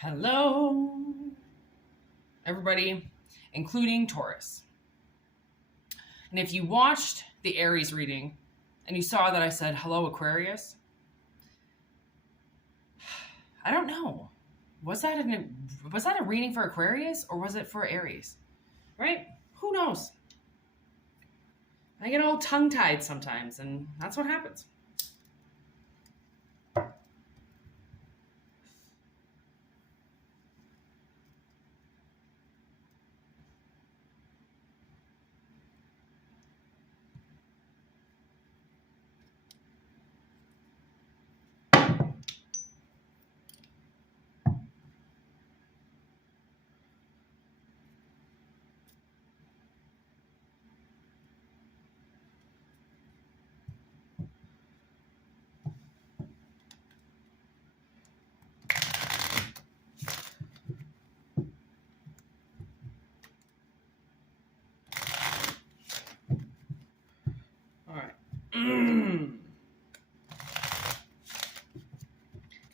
Hello, everybody, including Taurus. And if you watched the Aries reading and you saw that I said, hello, Aquarius, I don't know. Was that a reading for Aquarius or was it for Aries? Right? Who knows? I get all tongue-tied sometimes, and that's what happens.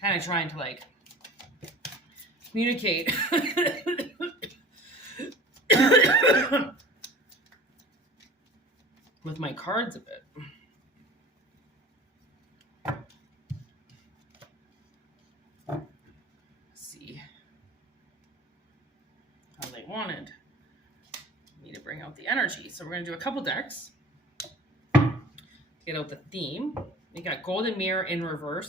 Kind of trying to communicate with my cards a bit. Let's see how they wanted me to bring out the energy. So we're going to do a couple decks. Get out the theme. We got Golden Mirror in reverse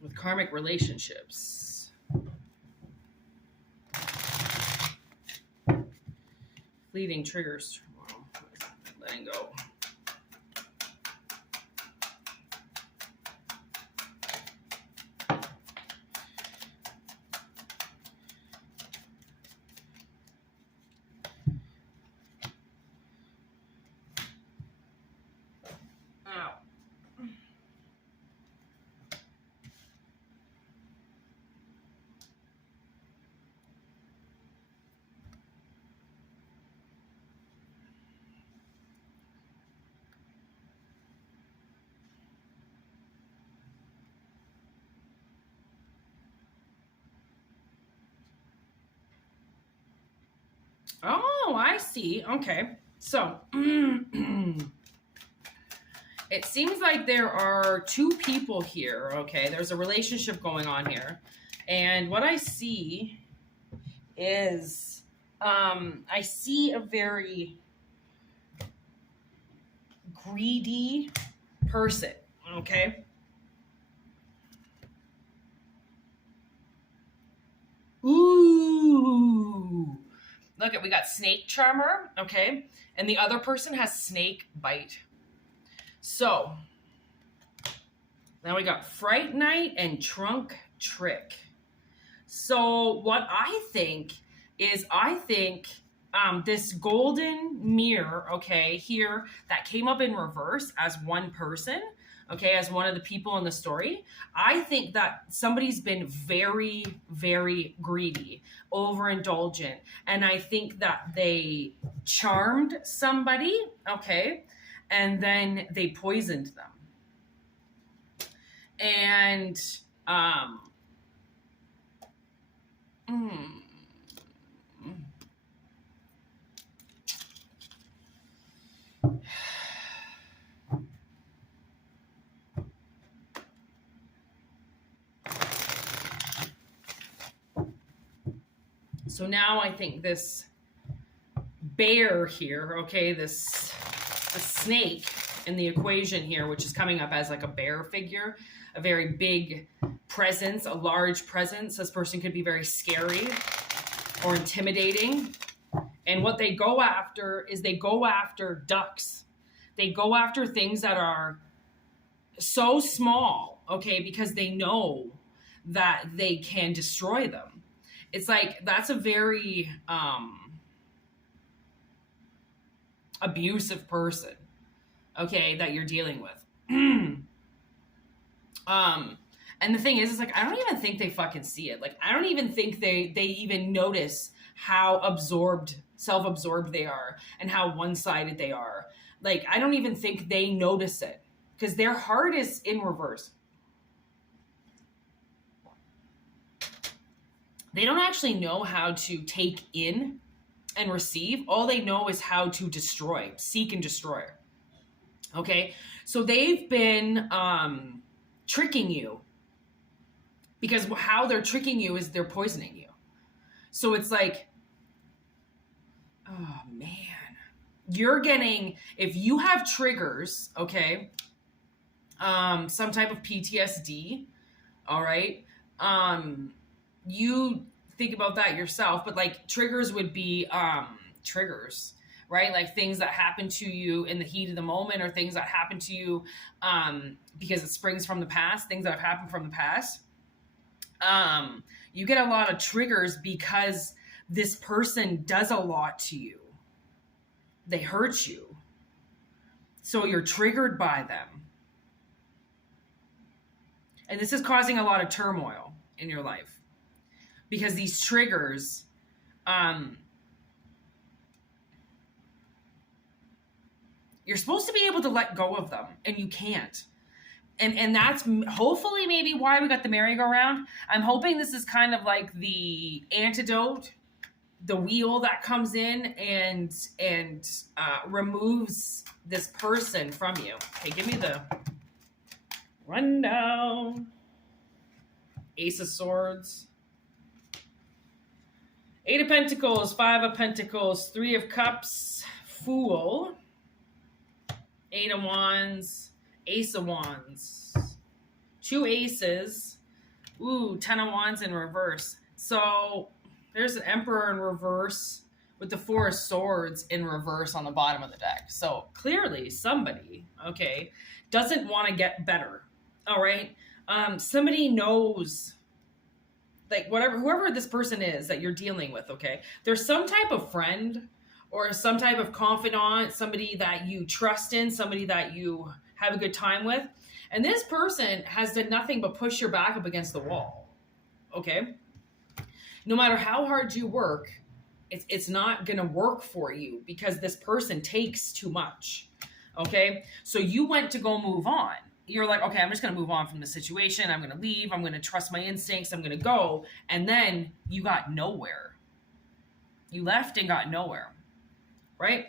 with karmic relationships. Fleeting triggers. Wow. Letting go. Oh, I see. Okay. So, it seems like there are two people here. Okay. There's a relationship going on here. And what I see is, I see a very greedy person. Okay. Ooh. Look at, we got snake charmer, okay? And the other person has snake bite. So, now we got fright night and trunk trick. So, what I think is, this golden mirror, okay, here, that came up in reverse as one person, okay, as one of the people in the story. I think that somebody's been very, very greedy, overindulgent. And I think that they charmed somebody, okay, and then they poisoned them. And, so now I think this bear here, okay, this snake in the equation here, which is coming up as like a bear figure, a very big presence, a large presence. This person could be very scary or intimidating. And what they go after is they go after ducks. They go after things that are so small, okay, because they know that they can destroy them. It's like, that's a very abusive person, okay, that you're dealing with. And the thing is, it's like, I don't even think they fucking see it. Like, I don't even think they even notice how self-absorbed they are and how one-sided they are. Like, I don't even think they notice it because their heart is in reverse. they don't actually know how to take in and receive. All they know is how to destroy, seek and destroy. Okay, so they've been tricking you, because how they're tricking you is they're poisoning you. So it's like, oh man, you're getting, if you have triggers, okay, some type of PTSD, all right, you think about that yourself, but like triggers would be triggers, right? Like things that happen to you in the heat of the moment, or things that happen to you because it springs from the past, things that have happened from the past. You get a lot of triggers because this person does a lot to you. They hurt you. So you're triggered by them. And this is causing a lot of turmoil in your life, because these triggers, you're supposed to be able to let go of them, and you can't. And that's hopefully maybe why we got the merry-go-round. I'm hoping this is kind of like the antidote, the wheel that comes in and removes this person from you. Okay, give me the rundown. Ace of Swords, Eight of Pentacles, Five of Pentacles, Three of Cups, Fool, Eight of Wands, Ace of Wands, two aces, ooh, Ten of Wands in reverse. So there's an Emperor in reverse with the Four of Swords in reverse on the bottom of the deck. So clearly somebody, okay, doesn't want to get better, all right? Somebody knows, like whoever this person is that you're dealing with, okay, there's some type of friend or some type of confidant, somebody that you trust in, somebody that you have a good time with. And this person has done nothing but push your back up against the wall, okay? No matter how hard you work, it's not going to work for you, because this person takes too much, okay? So you went to go move on. You're like, okay, I'm just going to move on from the situation. I'm going to leave. I'm going to trust my instincts. I'm going to go. And then you got nowhere. You left and got nowhere, right?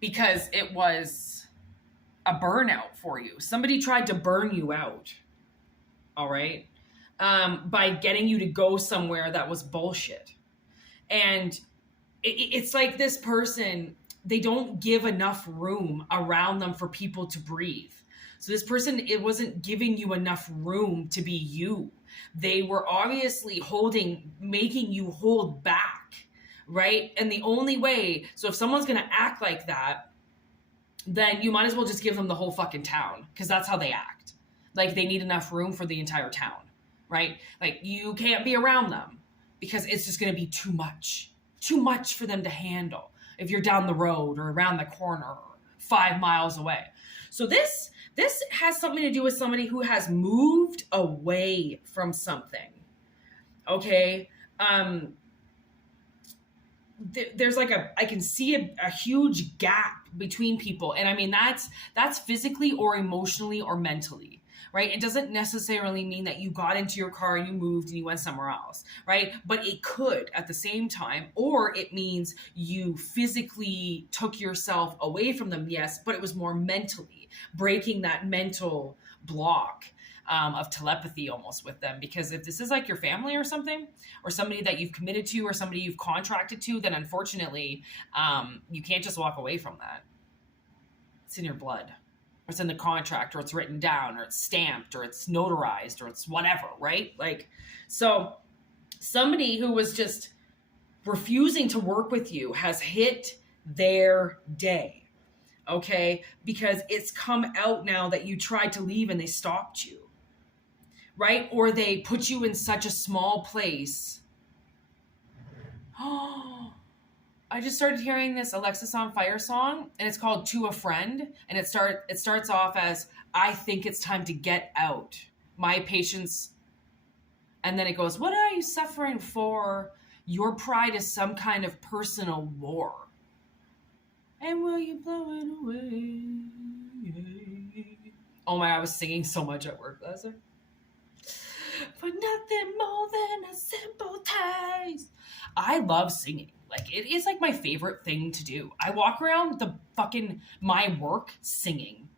Because it was a burnout for you. Somebody tried to burn you out, all right, by getting you to go somewhere that was bullshit. And it's like this person, they don't give enough room around them for people to breathe. So this person, it wasn't giving you enough room to be you. They were obviously making you hold back, right? And the only way, so if someone's going to act like that, then you might as well just give them the whole fucking town, because that's how they act. Like they need enough room for the entire town, right? Like you can't be around them because it's just going to be too much for them to handle if you're down the road or around the corner or 5 miles away. So this has something to do with somebody who has moved away from something. Okay. There's like I can see a huge gap between people. And I mean, that's physically or emotionally or mentally, right? It doesn't necessarily mean that you got into your car and you moved and you went somewhere else, right? But it could at the same time, or it means you physically took yourself away from them, yes, but it was more mentally, breaking that mental block of telepathy almost with them. Because if this is like your family or something, or somebody that you've committed to, or somebody you've contracted to, then unfortunately, you can't just walk away from that. It's in your blood, or it's in the contract, or it's written down, or it's stamped, or it's notarized, or it's whatever, right? Like, so somebody who was just refusing to work with you has hit their day, okay? Because it's come out now that you tried to leave and they stopped you, right? Or they put you in such a small place. Oh, I just started hearing this Alexis on Fire song, and it's called To a Friend. And it starts off as, I think it's time to get out. My patience. And then it goes, what are you suffering for? Your pride is some kind of personal war. And will you blow it away? Oh my, I was singing so much at work last night. for nothing more than a simple taste. I love singing. Like, it is like my favorite thing to do. I walk around my work singing.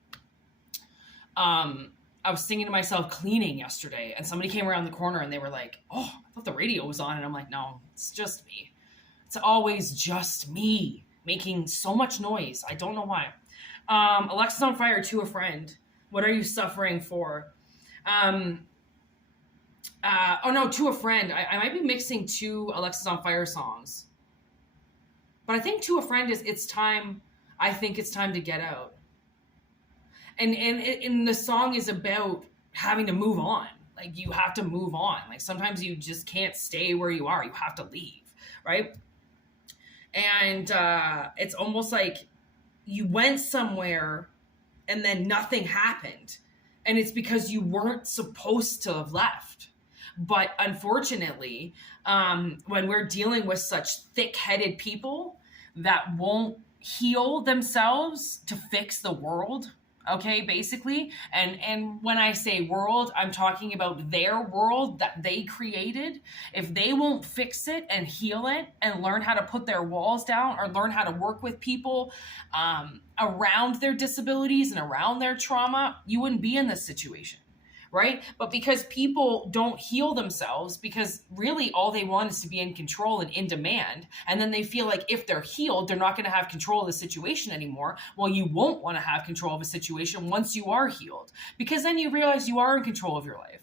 I was singing to myself cleaning yesterday, and somebody came around the corner and they were like, oh, I thought the radio was on. And I'm like, no, it's just me. It's always just me making so much noise. I don't know why. Alexa's on fire to a friend. What are you suffering for? To a friend. I might be mixing two Alexa's on fire songs. But I think to a friend is it's time. I think it's time to get out. And the song is about having to move on. Like, you have to move on. Like, sometimes you just can't stay where you are. You have to leave, right? And it's almost like you went somewhere and then nothing happened. And it's because you weren't supposed to have left. But unfortunately, when we're dealing with such thick-headed people that won't heal themselves to fix the world, okay, basically. And when I say world, I'm talking about their world that they created. If they won't fix it and heal it and learn how to put their walls down or learn how to work with people around their disabilities and around their trauma, you wouldn't be in this situation. Right? But because people don't heal themselves, because really all they want is to be in control and in demand, and then they feel like if they're healed, they're not going to have control of the situation anymore. Well, you won't want to have control of a situation once you are healed, because then you realize you are in control of your life.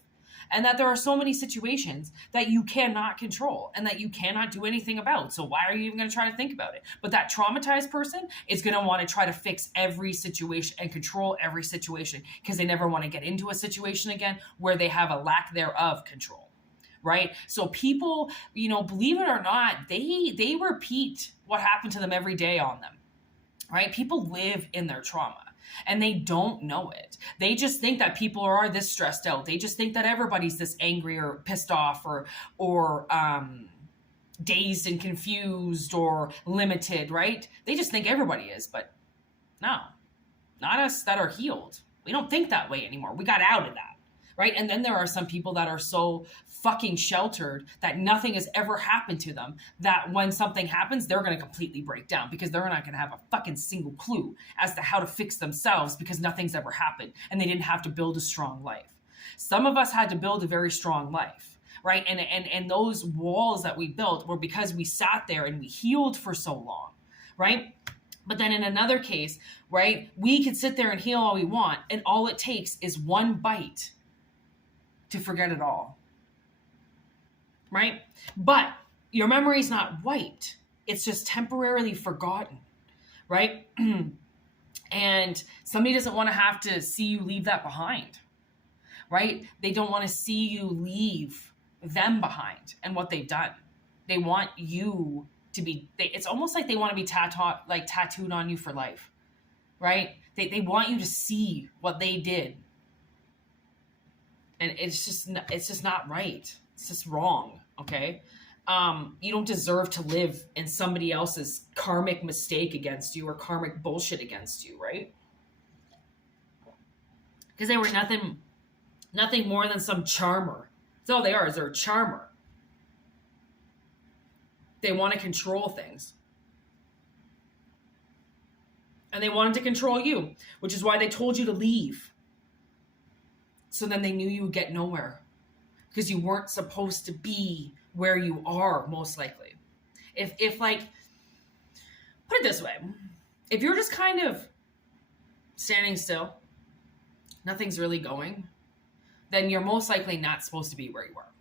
And that there are so many situations that you cannot control and that you cannot do anything about. So why are you even going to try to think about it? But that traumatized person is going to want to try to fix every situation and control every situation because they never want to get into a situation again where they have a lack thereof control, right? So people, believe it or not, they repeat what happened to them every day on them, right? People live in their trauma. And they don't know it. They just think that people are this stressed out. They just think that everybody's this angry or pissed off or dazed and confused or limited, right? They just think everybody is, but no, not us that are healed. We don't think that way anymore. We got out of that, right? And then there are some people that are so fucking sheltered that nothing has ever happened to them, that when something happens, they're going to completely break down because they're not going to have a fucking single clue as to how to fix themselves because nothing's ever happened and they didn't have to build a strong life. Some of us had to build a very strong life, right? And those walls that we built were because we sat there and we healed for so long, right? But then in another case, right, we could sit there and heal all we want, and all it takes is one bite to forget it all. Right? But your memory's not wiped. It's just temporarily forgotten, right? And somebody doesn't want to have to see you leave that behind, right? They don't want to see you leave them behind and what they've done. They want you to be, it's almost like they want to be tattooed on you for life, right? They want you to see what they did. And it's just not right. It's just wrong, okay? You don't deserve to live in somebody else's karmic mistake against you or karmic bullshit against you, right? Because they were nothing more than some charmer. That's all they are, is they're a charmer. They want to control things. And they wanted to control you, which is why they told you to leave. So then they knew you would get nowhere. Because you weren't supposed to be where you are, most likely. If like, put it this way, if you're just kind of standing still, nothing's really going, then you're most likely not supposed to be where you are.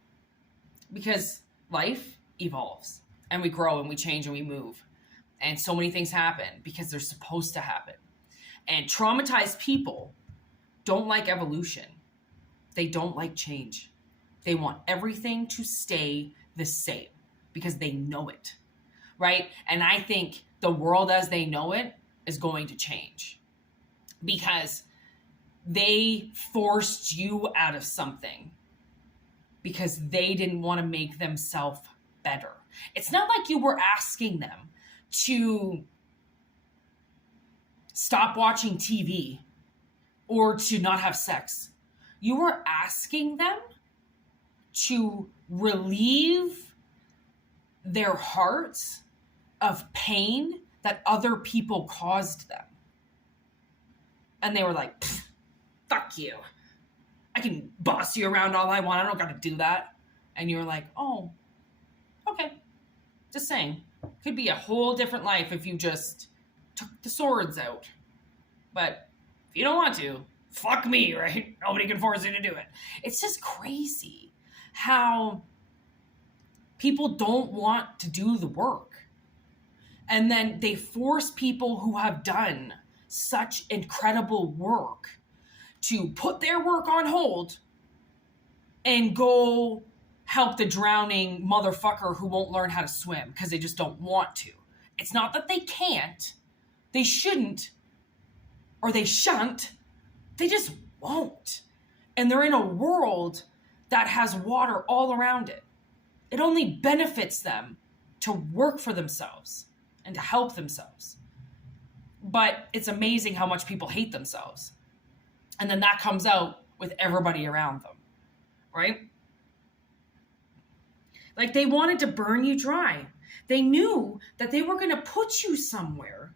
Because life evolves, and we grow, and we change, and we move. And so many things happen because they're supposed to happen. And traumatized people don't like evolution. They don't like change. They want everything to stay the same because they know it, right? And I think the world as they know it is going to change because they forced you out of something because they didn't want to make themselves better. It's not like you were asking them to stop watching TV or to not have sex. You were asking them to relieve their hearts of pain that other people caused them. And they were like, fuck you. I can boss you around all I want. I don't got to do that. And you were like, oh, okay. Just saying. Could be a whole different life if you just took the swords out. But if you don't want to, fuck me, right? Nobody can force you to do it. It's just crazy how people don't want to do the work. And then they force people who have done such incredible work to put their work on hold and go help the drowning motherfucker who won't learn how to swim because they just don't want to. It's not that they can't, they shouldn't, or they shan't, they just won't. And they're in a world that has water all around it. It only benefits them to work for themselves and to help themselves. But it's amazing how much people hate themselves. And then that comes out with everybody around them, right? Like they wanted to burn you dry. They knew that they were going to put you somewhere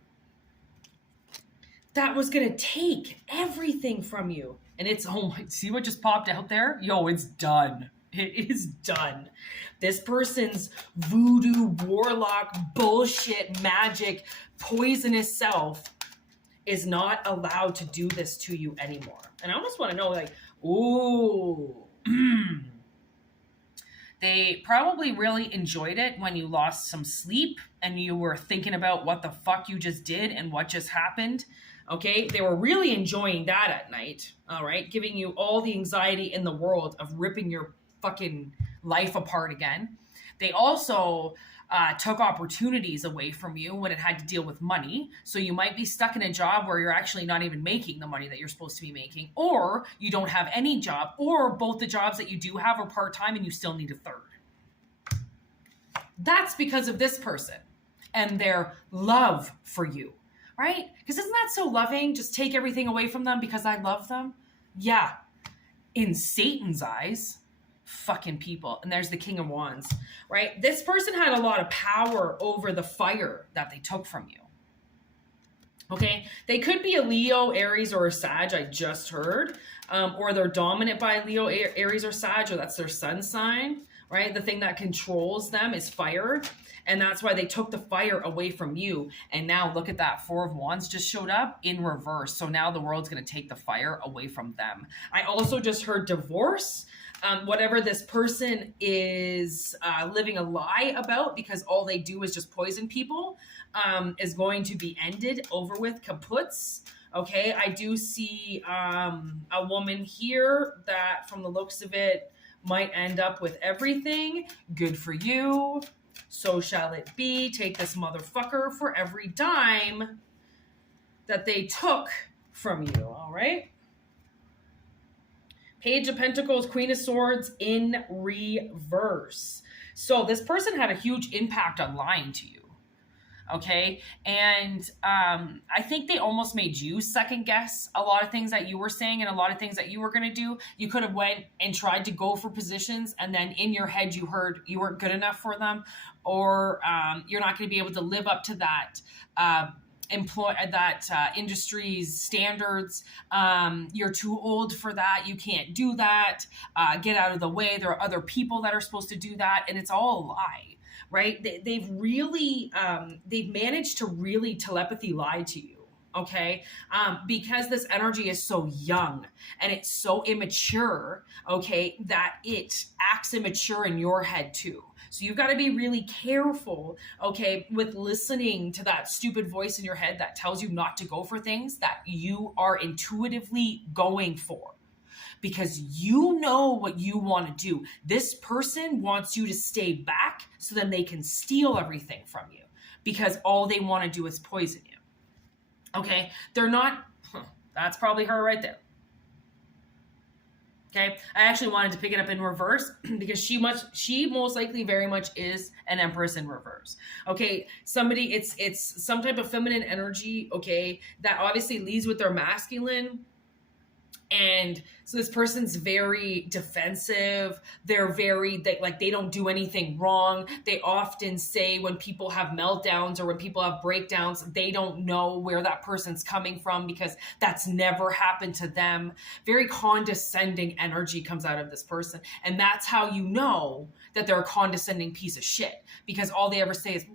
that was going to take everything from you. And it's, oh my, see what just popped out there? Yo, it's done. It is done. This person's voodoo, warlock, bullshit, magic, poisonous self is not allowed to do this to you anymore. And I almost want to know, like, ooh, they probably really enjoyed it when you lost some sleep and you were thinking about what the fuck you just did and what just happened. Okay, they were really enjoying that at night, all right? Giving you all the anxiety in the world of ripping your fucking life apart again. They also took opportunities away from you when it had to deal with money. So you might be stuck in a job where you're actually not even making the money that you're supposed to be making, or you don't have any job, or both the jobs that you do have are part-time and you still need a third. That's because of this person and their love for you, right? Because isn't that so loving? Just take everything away from them because I love them? Yeah. In Satan's eyes, fucking people. And there's the King of Wands, right? This person had a lot of power over the fire that they took from you. Okay? They could be a Leo, Aries, or a Sag, I just heard. Or they're dominant by Leo, Aries, or Sag, or that's their sun sign, right? The thing that controls them is fire. And that's why they took the fire away from you. And now look at that. 4 of Wands just showed up in reverse. So now the world's going to take the fire away from them. I also just heard divorce. Whatever this person is living a lie about, because all they do is just poison people, is going to be ended, over with, kaputs. Okay, I do see a woman here that, from the looks of it, might end up with everything. Good for you. So shall it be. Take this motherfucker for every dime that they took from you, all right? Page of Pentacles, Queen of Swords in reverse. So this person had a huge impact on lying to you, okay? And I think they almost made you second guess a lot of things that you were saying and a lot of things that you were going to do. You could have went and tried to go for positions, and then in your head you heard you weren't good enough for them, or you're not going to be able to live up to that industry's standards. You're too old for that. You can't do that. Get out of the way. There are other people that are supposed to do that. And it's all a lie, right? They've managed to really telepathy lie to you. Okay. Because this energy is so young and it's so immature, okay, that it acts immature in your head too. So you've got to be really careful, okay, with listening to that stupid voice in your head that tells you not to go for things that you are intuitively going for. Because you know what you want to do. This person wants you to stay back so then they can steal everything from you. Because all they want to do is poison you. Okay? They're not, that's probably her right there. Okay, I actually wanted to pick it up in reverse because she most likely very much is an Empress in reverse. Okay, somebody, it's some type of feminine energy, okay, that obviously leads with their masculine, And so this person's very defensive. They don't do anything wrong. They often say when people have meltdowns or when people have breakdowns, they don't know where that person's coming from because that's never happened to them. Very condescending energy comes out of this person. And that's how you know that they're a condescending piece of shit, because all they ever say is,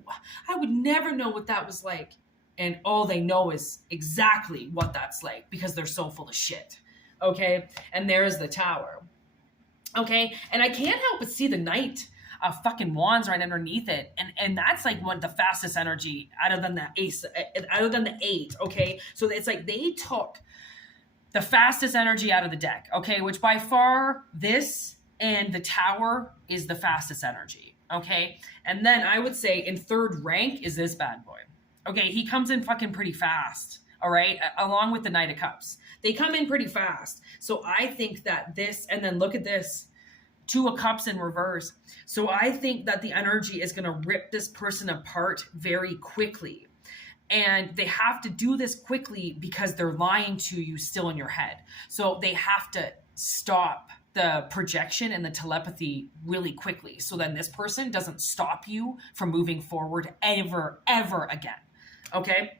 I would never know what that was like. And all they know is exactly what that's like because they're so full of shit. Okay, and there's the Tower. Okay, and I can't help but see the Knight of fucking Wands right underneath it, and that's like one of the fastest energy other than the Ace, other than the 8. Okay, so it's like they took the fastest energy out of the deck. Okay, which by far this and the Tower is the fastest energy. Okay, and then I would say in third rank is this bad boy. Okay, he comes in fucking pretty fast. All right, along with the Knight of Cups. They come in pretty fast. So I think that this, and then look at this, 2 of Cups in reverse. So I think that the energy is going to rip this person apart very quickly. And they have to do this quickly because they're lying to you still in your head. So they have to stop the projection and the telepathy really quickly. So then this person doesn't stop you from moving forward ever again. Okay?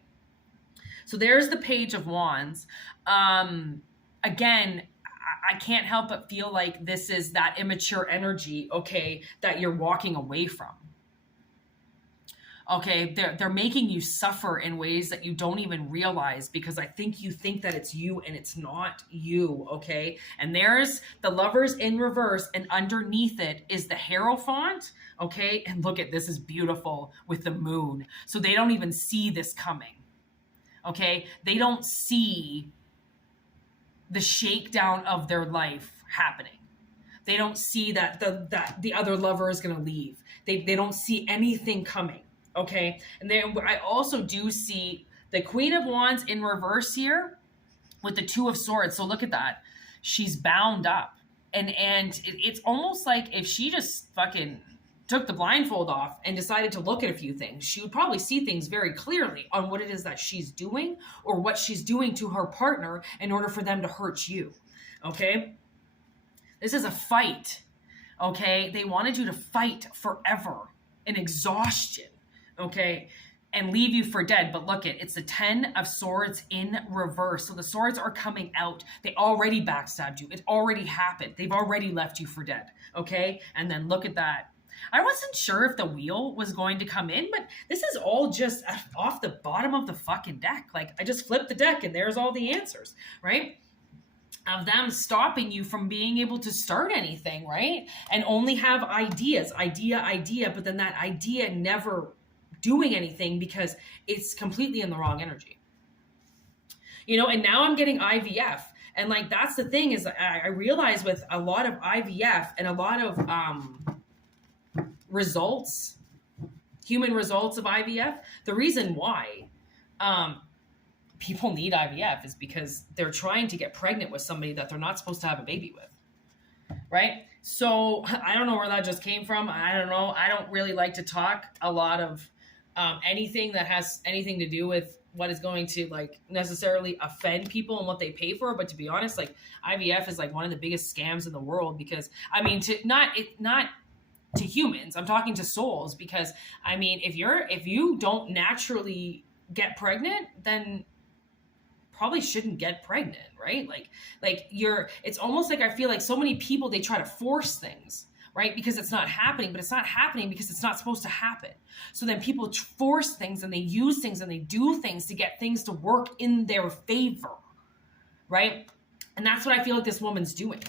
So there's the Page of Wands. Again, I can't help but feel like this is that immature energy, okay, that you're walking away from. Okay, they're making you suffer in ways that you don't even realize because I think you think that it's you and it's not you, okay? And there's the Lovers in reverse, and underneath it is the Hierophant, okay? And look at this, is beautiful with the Moon. So they don't even see this coming. Okay, they don't see the shakedown of their life happening. They don't see that the other lover is going to leave. They don't see anything coming. Okay, and then I also do see the Queen of Wands in reverse here with the 2 of Swords. So look at that. She's bound up, and it's almost like if she just fucking took the blindfold off and decided to look at a few things, she would probably see things very clearly on what it is that she's doing or what she's doing to her partner in order for them to hurt you. Okay? This is a fight. Okay? They wanted you to fight forever in exhaustion. Okay? And leave you for dead. But look it's the 10 of Swords in reverse. So the swords are coming out. They already backstabbed you. It already happened. They've already left you for dead. Okay? And then look at that. I wasn't sure if the Wheel was going to come in, but this is all just off the bottom of the fucking deck. Like, I just flipped the deck and there's all the answers, right? Of them stopping you from being able to start anything, right? And only have ideas, idea, but then that idea never doing anything because it's completely in the wrong energy. You know, and now I'm getting IVF. And like, that's the thing is I realize with a lot of IVF and a lot of, results, human results of IVF, the reason why people need IVF is because they're trying to get pregnant with somebody that they're not supposed to have a baby with, right? So I don't know where that just came from. I don't know. I don't really like to talk a lot of anything that has anything to do with what is going to like necessarily offend people and what they pay for. But to be honest, like IVF is like one of the biggest scams in the world because I mean, not to humans, I'm talking to souls, because I mean, if you don't naturally get pregnant, then probably shouldn't get pregnant, right? Like it's almost like I feel like so many people, they try to force things, right? Because it's not happening, but it's not happening because it's not supposed to happen. So then people force things and they use things and they do things to get things to work in their favor, right? And that's what I feel like this woman's doing.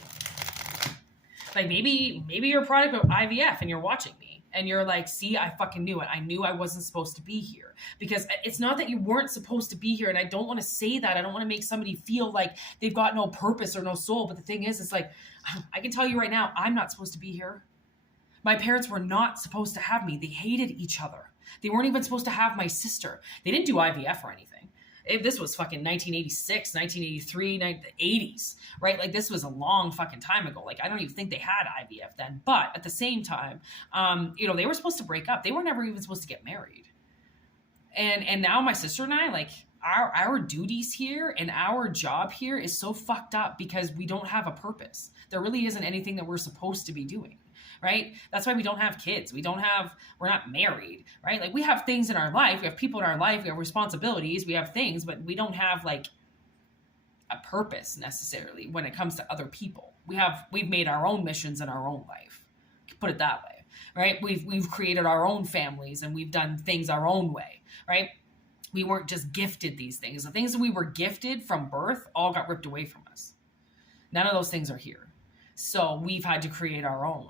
Like maybe you're a product of IVF and you're watching me and you're like, see, I fucking knew it. I knew I wasn't supposed to be here, because it's not that you weren't supposed to be here. And I don't want to say that. I don't want to make somebody feel like they've got no purpose or no soul. But the thing is, it's like, I can tell you right now, I'm not supposed to be here. My parents were not supposed to have me. They hated each other. They weren't even supposed to have my sister. They didn't do IVF or anything. This was fucking 1986, 1983, the 80s, right? Like this was a long fucking time ago. Like I don't even think they had IVF then. But at the same time, you know, they were supposed to break up. They were never even supposed to get married. And now my sister and I, like, our duties here and our job here is so fucked up because we don't have a purpose. There really isn't anything that we're supposed to be doing, right? That's why we don't have kids. We're not married, right? Like we have things in our life. We have people in our life. We have responsibilities. We have things, but we don't have like a purpose necessarily when it comes to other people. We've made our own missions in our own life. Put it that way, right? We've created our own families and we've done things our own way, right? We weren't just gifted these things. The things that we were gifted from birth all got ripped away from us. None of those things are here. So we've had to create our own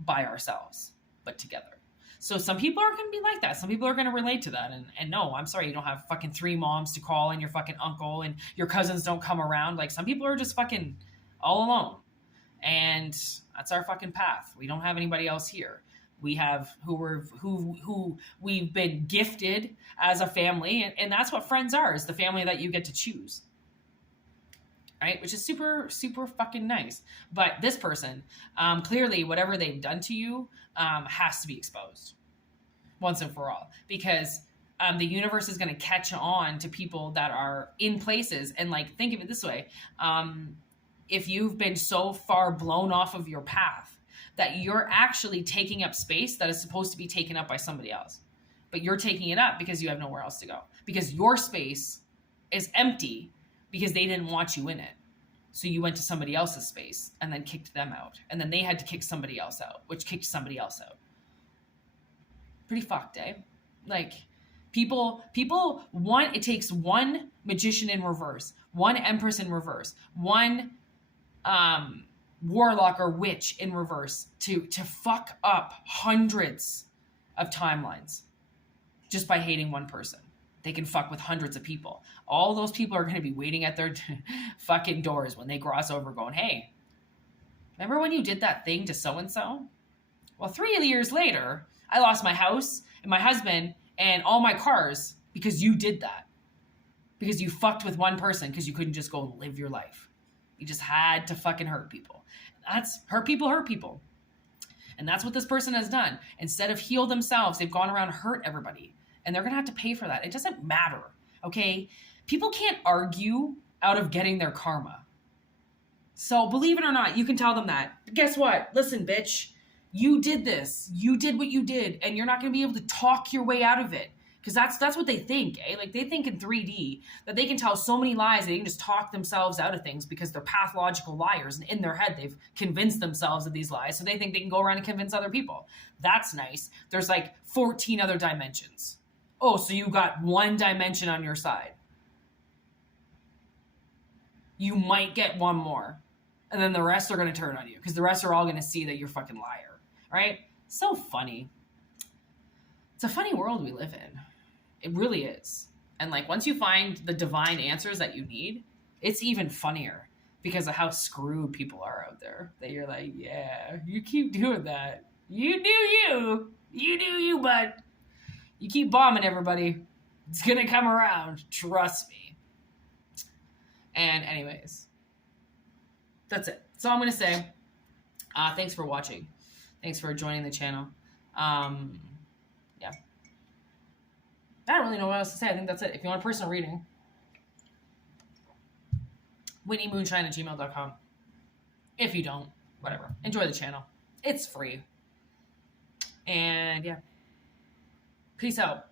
by ourselves, but together. So some people are going to be like that. Some people are going to relate to that. And no, I'm sorry, you don't have fucking 3 moms to call and your fucking uncle and your cousins don't come around. Like some people are just fucking all alone. And that's our fucking path. We don't have anybody else here. We have who we've been gifted as a family. And that's what friends are, is the family that you get to choose. Right? Which is super, super fucking nice. But this person, clearly whatever they've done to you has to be exposed once and for all. Because the universe is going to catch on to people that are in places. And like, think of it this way. If you've been so far blown off of your path that you're actually taking up space that is supposed to be taken up by somebody else. But you're taking it up because you have nowhere else to go. Because your space is empty because they didn't want you in it. So you went to somebody else's space and then kicked them out. And then they had to kick somebody else out, which kicked somebody else out. Pretty fucked, eh? Like, people it takes one magician in reverse, one empress in reverse, one warlock or witch in reverse to fuck up hundreds of timelines just by hating one person. They can fuck with hundreds of people. All those people are going to be waiting at their fucking doors when they cross over going, hey, remember when you did that thing to so-and-so? Well, 3 years later, I lost my house and my husband and all my cars because you did that. Because you fucked with one person because you couldn't just go and live your life. You just had to fucking hurt people. That's hurt people. And that's what this person has done. Instead of heal themselves, they've gone around and hurt everybody. And they're going to have to pay for that. It doesn't matter, okay? People can't argue out of getting their karma. So believe it or not, you can tell them that. But guess what? Listen, bitch, you did this. You did what you did. And you're not going to be able to talk your way out of it. Because that's what they think, eh? Like, they think in 3D that they can tell so many lies, they can just talk themselves out of things because they're pathological liars. And in their head, they've convinced themselves of these lies. So they think they can go around and convince other people. That's nice. There's like 14 other dimensions. Oh, so you got one dimension on your side. You might get one more. And then the rest are going to turn on you. Because the rest are all going to see that you're a fucking liar. Right? So funny. It's a funny world we live in. It really is. And like, once you find the divine answers that you need, it's even funnier. Because of how screwed people are out there. That you're like, yeah, you keep doing that. You do you. You do you, bud. You keep bombing everybody. It's going to come around. Trust me. And anyways, that's it. That's all I'm going to say. Thanks for watching. Thanks for joining the channel. Yeah. I don't really know what else to say. I think that's it. If you want a personal reading, WhitneyMoonshine@gmail.com. If you don't, whatever. Enjoy the channel. It's free. And yeah. Peace out.